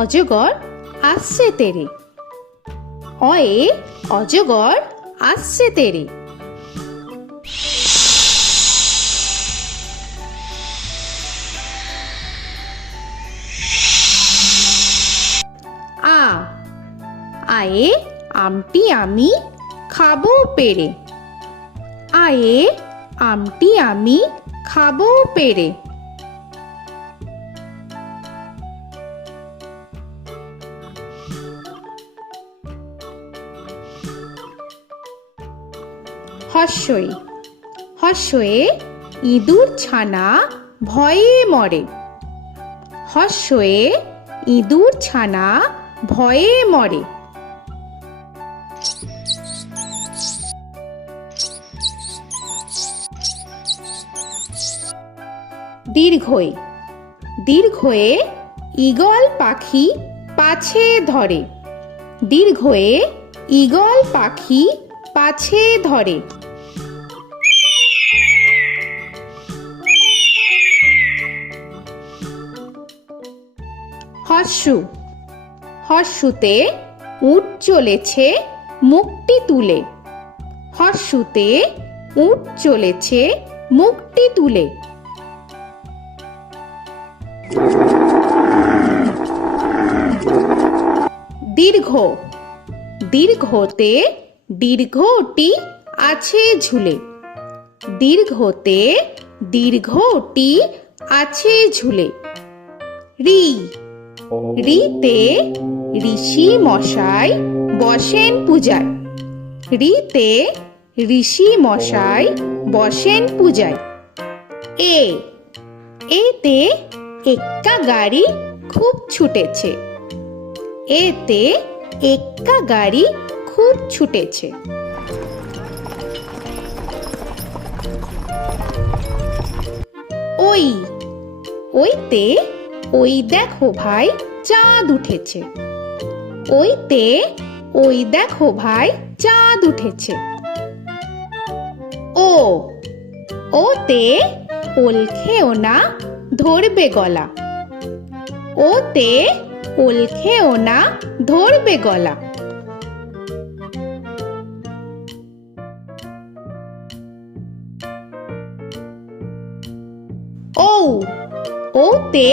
অজগর আসছে তেরে। অয়ে অজগর আসছে তেরে। আ আয়ে আমটি আমি খাবো পেরে। আয়ে আমটি আমি খাবো পেরে। হর্ষই হর্ষয়ে ইঁদুর ছানা ভয়ে মরে। হর্ষয়ে ইঁদুর ছানা ভয়ে মরে। দীর্ঘই দীর্ঘয়ে ঈগল পাখি পাছে ধরে। দীর্ঘয়ে ঈগল পাখি পাছে ধরে। হর্ষু হর্ষুতে উট চলেছে মুখটি তুলে। হর্ষুতে উট চলেছে মুখটি তুলে। দীর্ঘ দীর্ঘতে দীর্ঘটি আছে ঝুলে। দীর্ঘতে দীর্ঘটি আছে ঝুলে। রি রিতে ঋষি মশাই বসেন পূজায়। রিতে ঋষি মশাই বসেন পূজায়। এ এতে এক্কা গাড়ি খুব ছুটেছে। এতে এক্কা গাড়ি খুব ছুটেছে। ওই ওইতে ওই দেখো ভাই চাঁদ উঠেছে। ওইতে ওই দেখো ভাই চাঁদ উঠেছে। ও ওতে ওল খেও না ধরবে গলা। ওতে ওল খেও না ধরবে গলা। ঔ ওতে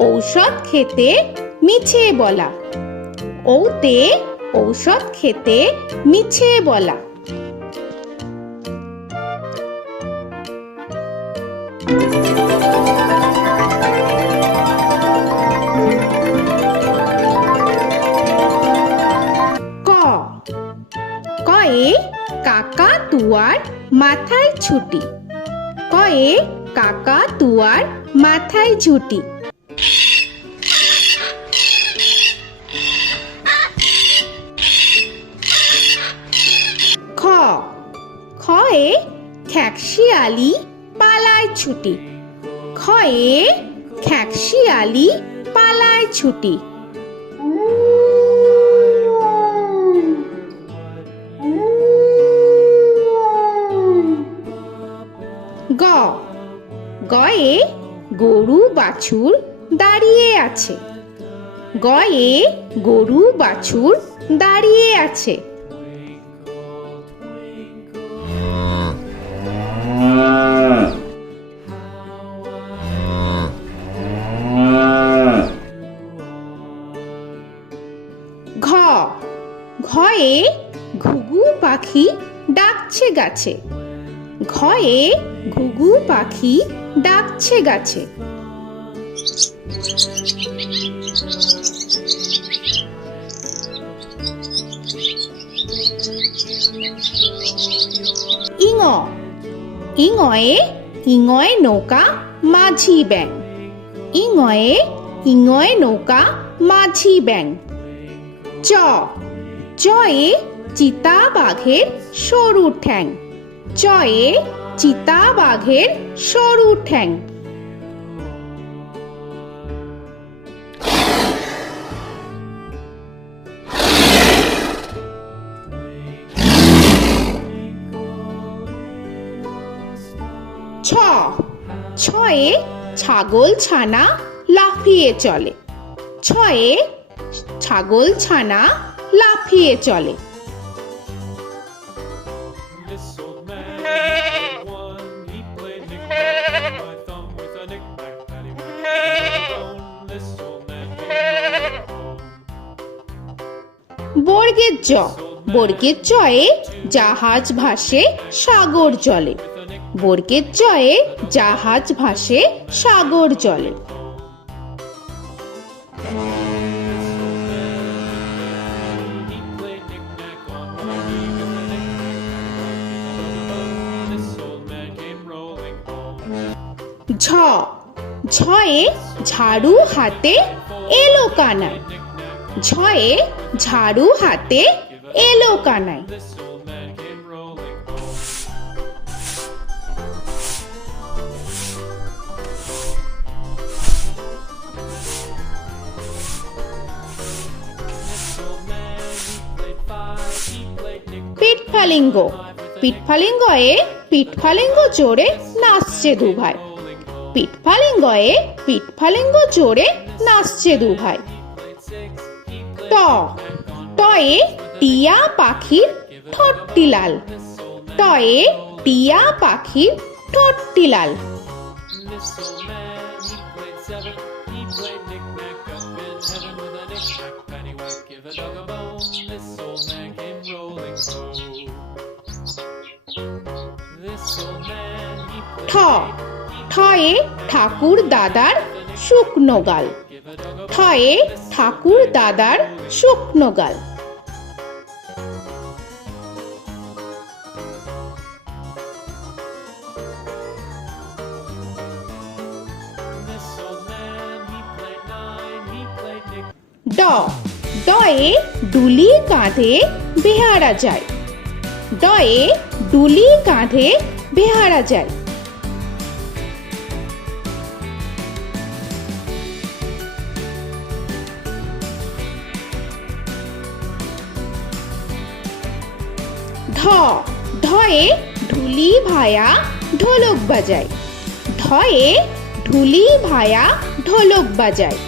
ঔষধ খেতে মিছে বলা। ওতে ঔষধ খেতে মিছে বলা। ক কয়ে কাকা তুয়ার মাথায় ছুটি। কয়ে কাকা তুয়ার মাথায় ঝুটি। খ খয়ে খ্যাকশিয়ালি পালায় ছুটি। খয়ে খ্যাকশিয়ালি পালায় ছুটি। গ গয়ে গরু বাছুর দাঁড়িয়ে আছে। গয়ে গরু বাছুর দাঁড়িয়ে আছে। ঘ ঘয়ে ঘুঘু পাখি ডাকছে গাছে। ঘয়ে ঘুঘু পাখি ডাকছে গাছে। ইঙ ইঙয়ে ইঙয়ে নৌকা মাঝি ব্যাং। ইঙয়ে ইঙয়ে নৌকা মাঝি ব্যাং। চ চয়ে চিতা বাঘের সরু ঠ্যাং। চয়ে চিতা বাঘের সরু ঠ্যাং। ছ ছয়ে ছাগল ছানা লাফিয়ে চলে। ছয়ে ছাগল ছানা লাফিয়ে চলে। This old man had one. He played knick-knack on my thumb with a knick-knack, paddywhack, bone. This old man came rolling home. বর্গের জ, বর্গের জয়ে জাহাজ ভাসে সাগর জলে। বর্গের জয়ে জাহাজ ভাসে সাগর জলে। He played knick-knack on my knee with a knick-knack, this old man came rolling home. ঝ, ঝয়ে ঝাড়ু হাতে এলো কানাই। ঝয়ে ঝাড়ু হাতে এলো Kanai. This old man came rolling home. This old man, he played five. He played knick-knack. পিঠফালিঙ্গ, পিঠফালিঙ্গয়ে পিঠফালিঙ্গ জোরে নাচছে দুভাই। পিঠফালিঙ্গয়ে পিঠফালিঙ্গ জোরে নাচছে দুভাই। ট, টয়ে টিয়া পাখির ঠোঁটটি লাল। টয়ে টিয়া পাখির ঠোঁটটি লাল। This old man, he played seven. He played knick-knack up in heaven with a knick-knack, paddywhack, give a dog a bone. This old man came rolling home. This old man, he ঠ, played ঠয়ে ঠাকুর দাদার শুকনো গাল। give a dog a ঠয়ে ঠাকুর দাদার শুকনো গাল। This old man, he played nine. He played knick. ড, ডয়ে ডুলি কাঁধে বেহারা যায়। ডয়ে ডুলি কাঁধে বেহারা যায়। ঢ, ঢয়ে ঢুলি ভায়া ঢোলক বাজায়। ঢয়ে ঢুলি ভায়া ঢোলক বাজায়।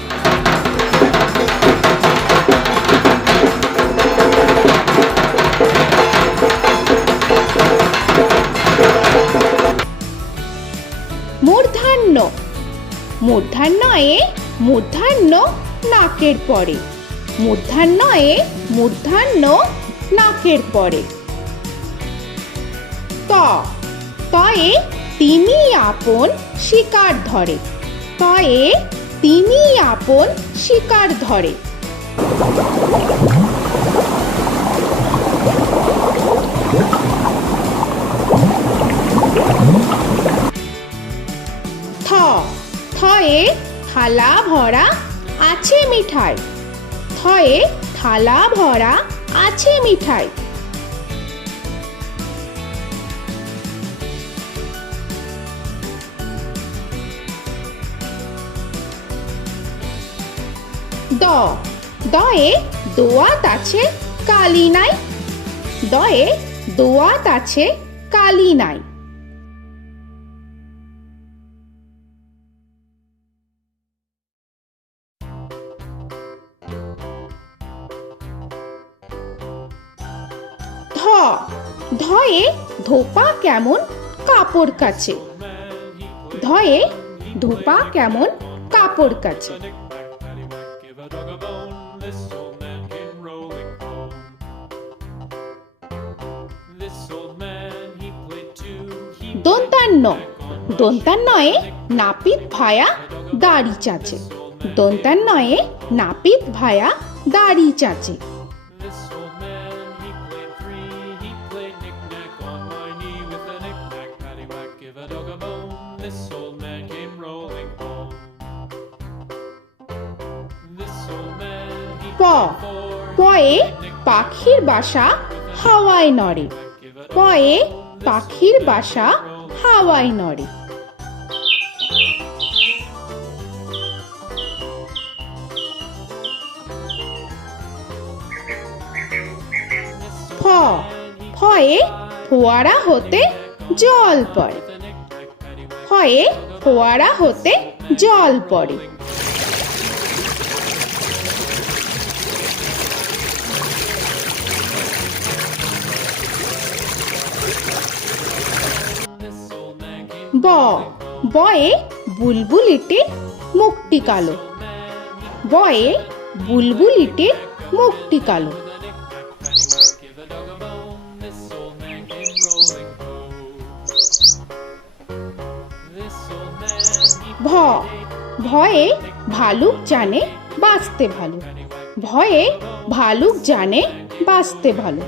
মূর্ধন্য, মূর্ধন্যয়ে মূর্ধন্য নাকের পরে। মূর্ধন্যয়ে মূর্ধন্য নাকের পরে। ত, তয়ে তিনি আপন শিকার ধরে। তয়ে তিনি আপন শিকার ধরে। থ, থয়ে থালা ভরা আছে মিঠাই। থয়ে থালা ভরা আছে মিঠাই। দ, দয়ে দোয়াত আছে কালি নাই। দয়ে দোয়াত আছে কালি নাই। ধ, ধয়ে ধোপা কেমন কাপড় কাচে। ধয়ে ধোপা কেমন কাপড় কাচে। Knick-knack, paddywhack, give a dog a bone. This old man came rolling home. This old man, he played two. He দন্তান্ন, দন্তান্নয়ে নাপিত ভায়া দাড়ি চাচে। দন্তান্নয়ে নাপিত ভায়া দাড়ি চাচে। This old man, he played three. He played knick-knack on my knee with a knick-knack, paddywhack, give a dog a bone. This old man came rolling home. This old man, he প, played four. পয়ে পাখির বাসা হাওয়ায় নড়ে। পয়ে পাখির বাসা হাওয়ায় নড়ে। ফ, ফয়ে ফোয়ারা হতে জল পড়ে। ফয়ে ফোয়ারা হতে জল পড়ে। ব বয়ে বুলবুলিটির মুখটি কালো। বয়ে বুলবুলিটির মুখটি কালো। Give a dog a bone, this old man came rolling home. This old man, he ভ ভয়ে ভালুক জানে বাঁচতে ভালো। ভয়ে ভালুক জানে বাঁচতে ভালো।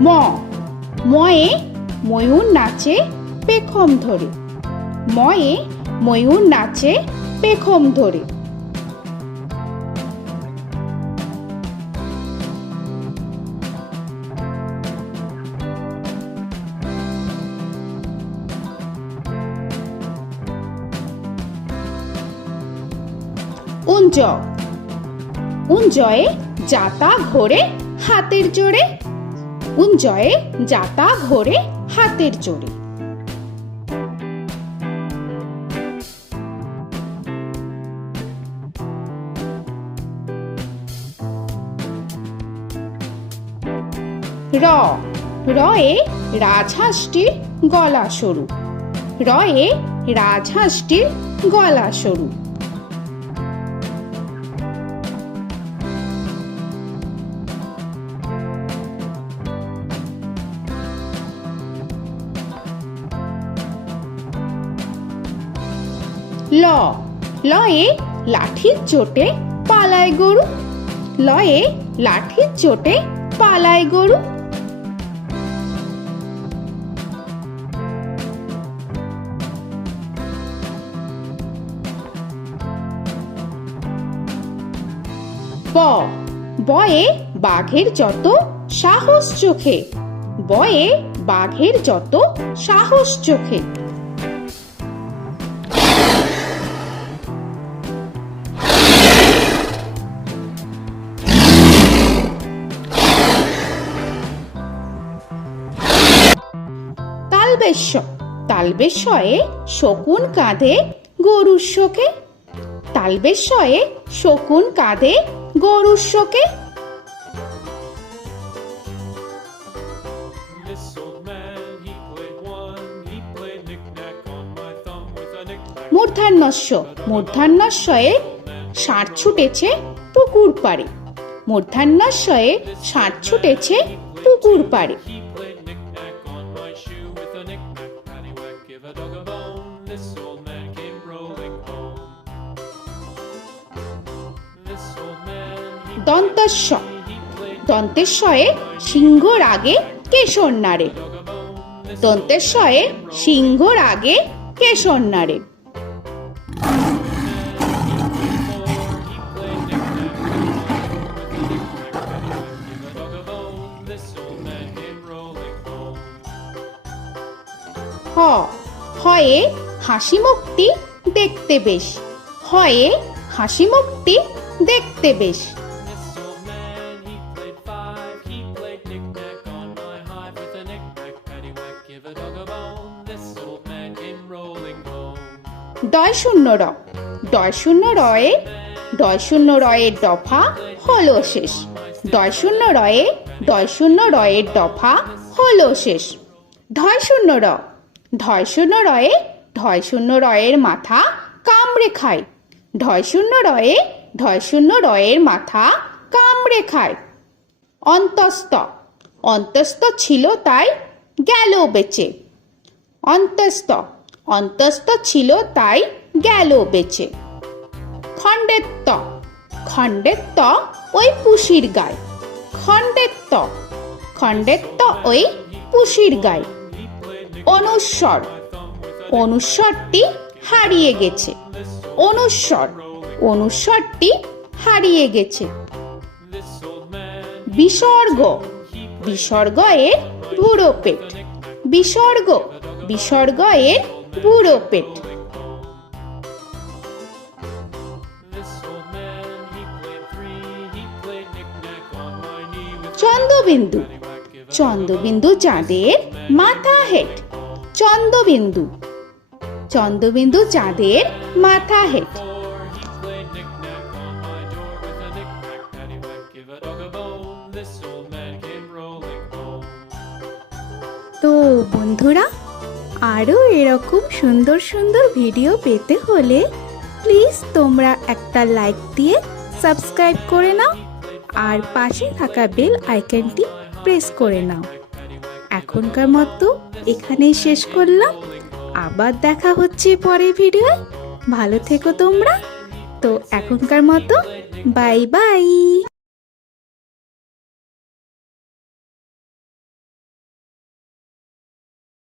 ম ময়ে ময়ূর নাচে পেখম ধরে। ময়ে ময়ূর নাচে পেখম ধরে। উঞ্জ উঞ্জয়ে যাতা ঘোরে হাতের জোরে। উঞ্জয়ে যাতা ঘোরে হাতের জোরে। র রয়ে রাজহাঁসটির গলা সরু। রয়ে রাজহাঁসটির গলা সরু। ল লয়ে লাঠির চোটে পালায় গরু। লয়ে লাঠির চোটে পালায় গরু। ব বয়ে বাঘের যত সাহস চোখে। বয়ে বাঘের যত সাহস চোখে। তালবেশ্য তালবেশ্যয়ে শকুন কাঁধে গরুর শোকে। তালবেশ্যয়ে শকুন কাঁধে গরুর শোকে। This old man, he played one, he played knick-knack on my thumb with a knick-knack. মূর্ধন্যস্য মূর্ধন্যস্বয়ে ষাঁড় ছুটেছে পুকুর পাড়ে। মূর্ধন্যস্বয়ে ষাঁড় ছুটেছে পুকুর পাড়ে। He played knick-knack on my shoe with a knick-knack, paddywhack, give a dog a bone. This old man came rolling home. This old man, he দন্তস্ব played দন্তেশ্বয়ে সিংহর আগে কেশর নাড়ে। dog a bone. This দন্তেশ্বয়ে সিংহর আগে কেশর নাড়ে। he played knick-knack on my with a knick-knack, paddywhack, give a dog a bone. This old man came rolling home. হ হয়ে হাসি মুখটি দেখতে বেশ। হয়ে হাসি মুখটি দেখতে বেশ। This old man, he played five, he played knick-knack on my hive with a knick-knack, paddywhack, give a dog a bone. This old man came rolling home. ডয় শূন্য র ডয় শূন্য রয়ে ডয় শূন্য রয়ের দফা হলো শেষ। ডয় শূন্য রয়ে ডয় শূন্য রয়ের দফা হলো শেষ। ঢয় শূন্য র ঢয় শূন্য রয়ে ঢয় শূন্য রয়ের মাথা কামড়ে খায়। ঢয় শূন্য রয়ে ঢয় শূন্য রয়ের মাথা কামড়ে খায়। অন্তস্থ অন্তস্থ ছিল তাই গেল বেঁচে। অন্তস্থ অন্তস্থ ছিল তাই গেল বেঁচে। খণ্ডেত্ব খণ্ডেত্ব ওই পুষির গায়। খণ্ডেত্ব খণ্ডেত্ব ওই পুষির গায়। অনুস্বর অনুস্বরটি হারিয়ে গেছে। অনুস্বর অনুস্বরটি হারিয়ে গেছে। This old man, বিসর্গ বিসর্গ এর বুড়ো পেট। বিসর্গ বিসর্গ এর বুড়ো পেট। this old man, he played three, he played knick-knack on my knee with Chandrabindu paddywhack, give a Chandrabindu চাঁদের মাথা হেট। চন্দ্রবিন্দু চন্দ্রবিন্দু চাঁদের মাথা head. Before he played knick-knack on my door with a knick-knack, paddywhack, give a dog a bone. This old man came rolling home. তো বন্ধুরা, আরও এরকম সুন্দর সুন্দর ভিডিও পেতে হলে প্লিজ তোমরা একটা লাইক দিয়ে সাবস্ক্রাইব করে নাও আর পাশে থাকা বেল আইকনটি প্রেস করে নাও। এখনকার মতো এখানেই শেষ করলাম, আবার দেখা হচ্ছে পরের ভিডিও। ভালো থেকো তোমরা। তো এখনকার মতো বাই বাই।